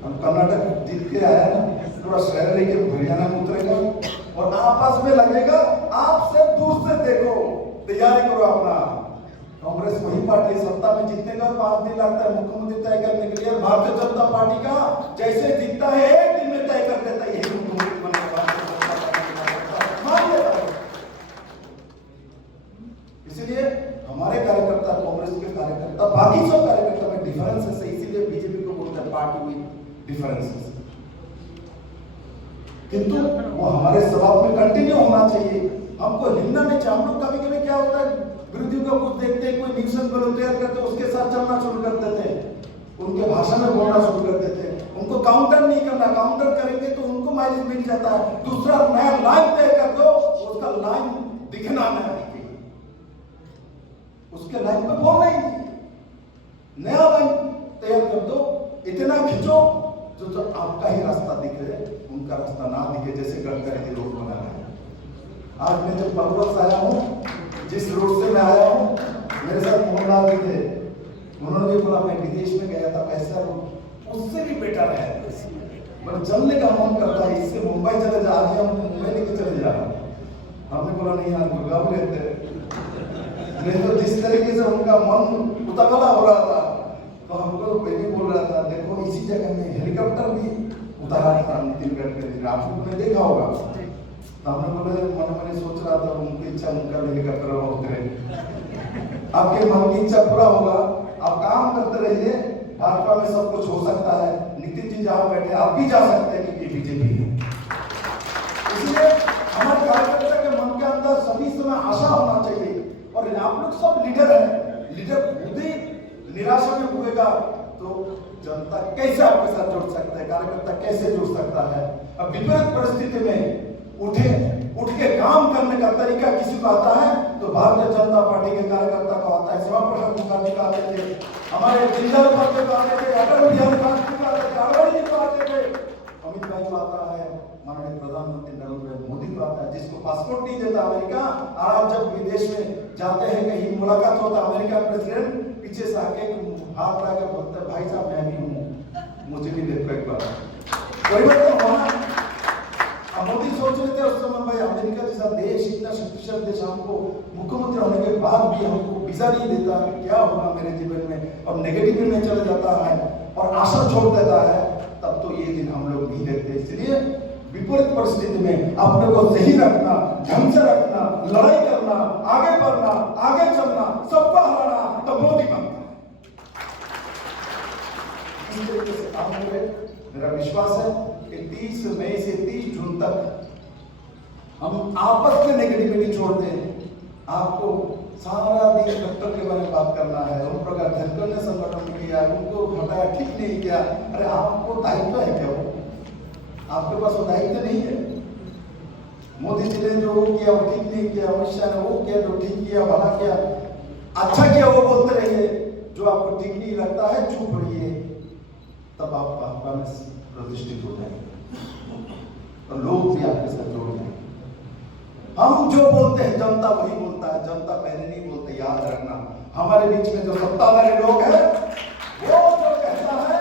हम कर्नाटक जीत के आया ना, पूरा शहर लेके हरियाणा में उतरेगा और आपस में लगेगा। आप सब दूर से देखो, तैयारी करो अपना। कांग्रेस वही पार्टी सत्ता में जीतने का 5 दिन लगता है मुख्यमंत्री तय करने के लिए। भारतीय जनता पार्टी का जैसे जीतता है 1 दिन में तय कर देता है यही मुख्यमंत्री बनेगा। इसलिए हमारे कार्यकर्ता, कांग्रेस के कार्यकर्ता, बाकी सब कार्यकर्ता में डिफरेंस है, इसीलिए बीजेपी को बोलते हैं पार्टी विद डिफरेंसेस। किंतु वो हमारे स्वभाव में कंटिन्यू होना चाहिए, हमको हिलना नहीं चाहिए। हम लोग कभी कभी क्या होता है, विरोधियों को कुछ देखते हैं, कोई न्यूसेंस वॉलंटियर करते, उसके साथ चलना शुरू कर देते हैं, उनके भाषा में बोलना शुरू कर देते हैं। उनको काउंटर नहीं करना, काउंटर करेंगे तो उनको माइलेज मिल जाता है। दूसरा नया लाइन तय कर दो, उसका लाइन दिखना नहीं, उसके लाइन पे बोलना ही नहीं, नया लाइन तैयार कर दो। इतना खींचो जो आपका ही रास्ता दिखे, उनका रास्ता ना दिखे, जैसे गडकरी जी रोड बना रहे हैं। आज मैं जब परवल से आया हूँ, जिस रोड से मैं आया हूँ, मेरे साथ मोहनलाल जी थे, उन्होंने भी बोला मैं विदेश में गया था, वैसा रोड उससे भी बेटर है। मतलब चलने का मन करता है, इससे मुंबई चले जा, आज हम मुंबई लेके चले जा रहे हैं। हमने बोला नहीं यार, गुड़गांव रहते नहीं तो जिस तरीके से उनका मन उतावला हो रहा था, तो हमको बेबी बोल रहा था देखो इसी जगह में हेलीकॉप्टर भी उतारा था नितिन गडकरी, आप लोगों ने देखा होगा। तो हमने बोले, मन में सोच रहा था उनकी इच्छा, उनका हेलीकॉप्टर उतरे। आपके मन की इच्छा पूरा होगा, आप काम करते रहिए, भाजपा में सब कुछ हो सकता है। नितिन जी जहाँ बैठे आप भी जा सकते हैं, क्योंकि बीजेपी है। इसलिए हमारे कार्यकर्ता के मन के अंदर सभी समय आशा होना चाहिए। और आप लोग सब लीडर हैं, लीडर खुद ही निराशा में डूबेगा तो जनता कैसे आपके साथ जुड़ सकता है, कार्यकर्ता कैसे जुड़ सकता है। अब विपरीत परिस्थिति में उठ के काम करने का तरीका किसी को आता है तो भारतीय जनता पार्टी के कार्यकर्ता को आता है। श्यामा प्रसाद मुखर्जी को आते थे, हमारे जिंदल उपाध्याय को आते थे, अटल बिहारी वाजपेयी को आते थे, आडवाणी जी को आते थे, अमित भाई को आता है, माननीय प्रधानमंत्री नरेंद्र मोदी को आता है, जिसको पासपोर्ट नहीं देता अमेरिका। आज जब विदेश में जाते हैं, कहीं मुलाकात होता है, अमेरिका प्रेसिडेंट पीछे से आके हाथ लगा के बोलता है भाई साहब मैं भी हूँ, मुझे भी देखो एक बार। परिवर्तन होना। मोदी सोच रहे थे उस समय भाई अमेरिका जैसा देश, इतना शक्तिशाली देश, हमको मुख्यमंत्री होने के बाद भी हमको वीजा नहीं देता, क्या होगा मेरे जीवन में। और नेगेटिव में चला जाता है और आशा छोड़ देता है, तब तो ये दिन हम लोग नहीं देखते। इसलिए विपरीत परिस्थिति में अपने को सही रखना, ढंग से रखना, लड़ाई करना, आगे बढ़ना, आगे चलना, सबको हराना, तो मोदी बनना। इस तरीके से काम करें। मेरा विश्वास है कि 30 मई से 30 जून तक हम आपस में नेगेटिविटी छोड़ दें। आपको सारा दिन डॉक्टर के बारे में बात करना है, उन प्रकार धनकर ने संगठन किया, उनको हटाया, ठीक नहीं किया। अरे आपको दायित्व है क्या? वो आपके पास वो दायित्व नहीं है। मोदी जी ने जो किया वो ठीक नहीं किया, अमित शाह ने वो किया जो ठीक किया, भला किया, अच्छा किया, वो बोलते रहिए। जो आपको ठीक नहीं लगता है चुप रहिए, तब आप भाजपा में प्रतिष्ठित हो जाएंगे और लोग भी आपके साथ जोड़ जाएंगे। हम जो बोलते हैं जनता वही बोलता है, जनता पहले नहीं बोलते, याद रखना। हमारे बीच में जो सत्ताधारी लोग हैं वो जो कहता है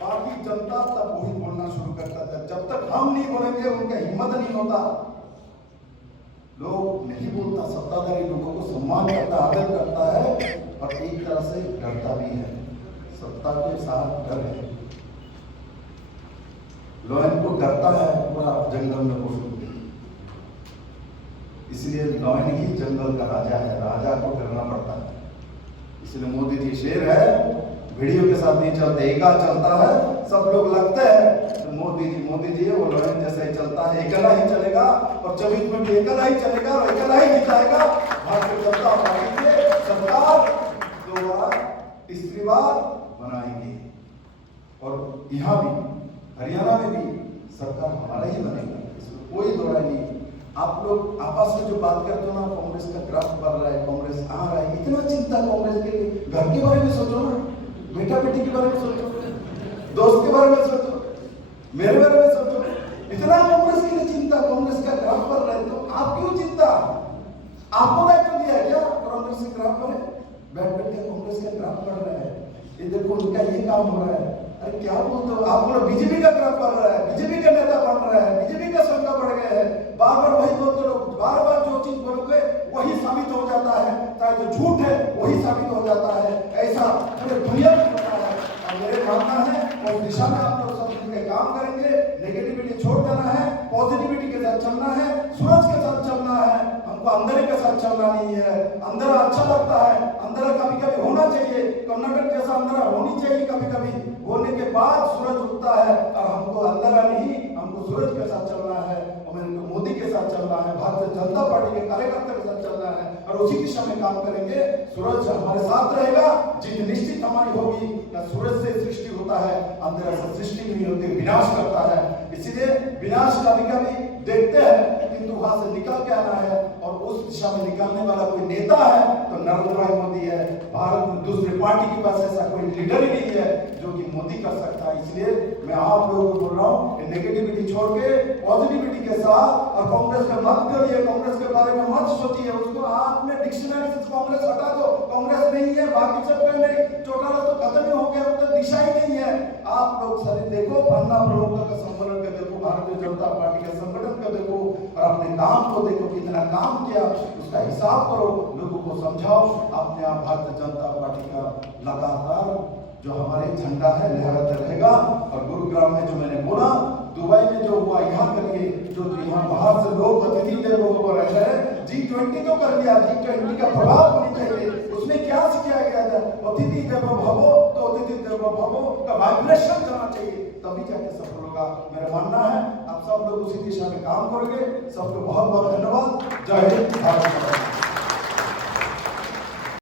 बाकी जनता तब वही बोलना शुरू करता है। जब तक हम नहीं बोलेंगे उनका हिम्मत नहीं होता, लोग नहीं बोलता। सत्ताधारी लोगों को सम्मान करता, आदर करता है और एक तरह से डरता भी है। सत्ता के साथ डर है, लॉयन को डरता है पूरा जंगल में घुस। इसलिए लॉयन ही जंगल का राजा है, राजा को डरना पड़ता है। इसलिए मोदी जी शेर है, वीडियो के साथ नहीं चलते, एका चलता है। सब लोग लगते हैं तो मोदी जी वो लॉयन जैसे ही चलता है, अकेला ही चलेगा और 24 में भी अकेला ही चलेगा और अकेला ही जिताएगा। भारतीय जनता पार्टी के सरकार 2 बार, तीसरी बार बनाएंगे और यहाँ भी हरियाणा में भी सरकार हमारा ही बनेगा। इसमें कोई दो राय नहीं। आप लोग आपस में जो बात करते हो ना, कांग्रेस का ग्राफ बढ़ रहा है, कांग्रेस आ रहा है, इतना चिंता कांग्रेस के लिए। घर के बारे में सोचो ना, बेटा बेटी के बारे में सोचो, दोस्त के बारे में सोचो, मेरे बारे में सोचो। इतना कांग्रेस के लिए चिंता, कांग्रेस का ग्राफ बढ़ रहा है, तो आप क्यों चिंता? आपको दायित्व दिया है क्या कांग्रेस का ग्राफ बढ़े? बैठ बैठ के कांग्रेस का ग्राफ बढ़ रहा है, ये देखो उनका ये काम हो रहा है। अरे क्या बोलते हो आप? बोलो बीजेपी का ग्राफ बढ़ रहा है, बीजेपी का नेता बन रहा है, बीजेपी का संख्या बढ़ गया है। बार बार वही बोलते लोग, बार बार जो चीज बोलोगे वही साबित हो जाता है, चाहे जो झूठ है वही साबित हो जाता है। ऐसा पूरे दुनिया में होता है। और मेरे मानना है उस दिशा में आप लोग सब मिलकर काम करेंगे। नेगेटिविटी छोड़ देना है, पॉजिटिविटी के साथ चलना है, सूरज के साथ चलना है। हमको अंधेरे के साथ चलना नहीं है। अंधेरा अच्छा लगता है, अंधेरा कभी कभी होना चाहिए, कर्नाटक जैसा अंधेरा होनी चाहिए कभी कभी, होने के बाद सूरज उगता है। और हमको अंधेरा नहीं, हमको सूरज के साथ चलना है, हमें मोदी के साथ चलना है, भारतीय जनता पार्टी के कार्यकर्ता के साथ चलना है, और उसी दिशा में काम करेंगे। सूरज हमारे साथ रहेगा, जीत निश्चित हमारी होगी। या सूरज से सृष्टि होता है, अंधेरा से सृष्टि नहीं होती, विनाश करता है। इसलिए विनाश कभी कभी देखते हैं, किंतु वहां से निकल के आना है। और उस दिशा में निकलने वाला कोई नेता है तो नरेंद्र भाई मोदी है। भारत में दूसरी पार्टी के पास ऐसा कोई लीडर ही नहीं है जो कि मोदी कर सकता है। इसलिए मैं आप लोगों को बोल रहा हूँ, नेगेटिविटी छोड़ के पॉजिटिविटी के साथ, और कांग्रेस में मत करिए, कांग्रेस के बारे में मत सोचिए, उसको आप में डिक्शनरी से कांग्रेस हटा दो। कांग्रेस नहीं है, बाकी सब नहीं, चौटाला तो खत्म ही हो गया, तो दिशा ही नहीं है। आप लोग सभी देखो, पन्ना प्रमुख का संगठन का देखो, भारतीय जनता पार्टी के संगठन का देखो, और अपने काम को देखो, कितना काम किया उसका हिसाब करो, लोगों को समझाओ। अपने आप भारतीय जनता पार्टी का लगातार जो हमारे झंडा है लहराता रहेगा। और गुरुग्राम में जो मैंने बोला, दुबई में जो हुआ यहाँ करिए, जो यहाँ बाहर से लोग अतिथि देवो भव रहते हैं, G20 तो कर लिया, G20 का प्रभाव होनी चाहिए। उसमें क्या सिखाया गया था? अतिथि देवो भव, तो अतिथि देवो भव का वाइब्रेशन करना चाहिए, तभी जाके सफल होगा। मेरा मानना है आप सब लोग उसी दिशा में काम करोगे। सबको बहुत बहुत धन्यवाद। जय हिंद, भारत माता की जय।